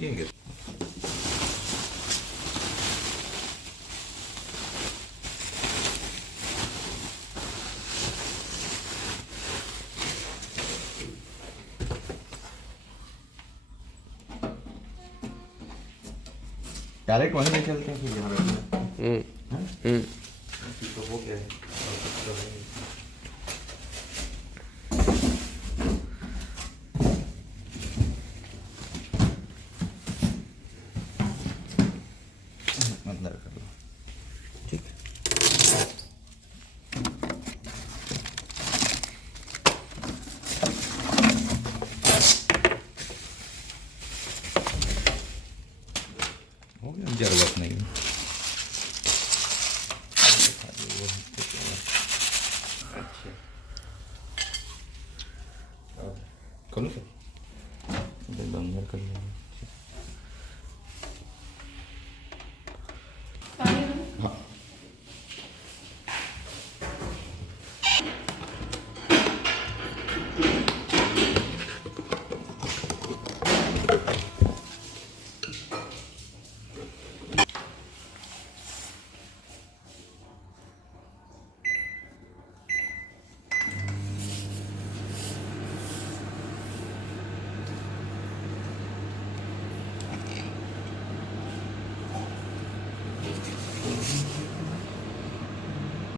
ये क्या डायरेक्ट वहीं ले चलते हैं फिर यहाँ पे। तो हो गया है और कुछ तो है। अंदर कर लो ठीक है। हो गया जरूरत नहीं है। अच्छा कौन सा अंदर कर लेंगे।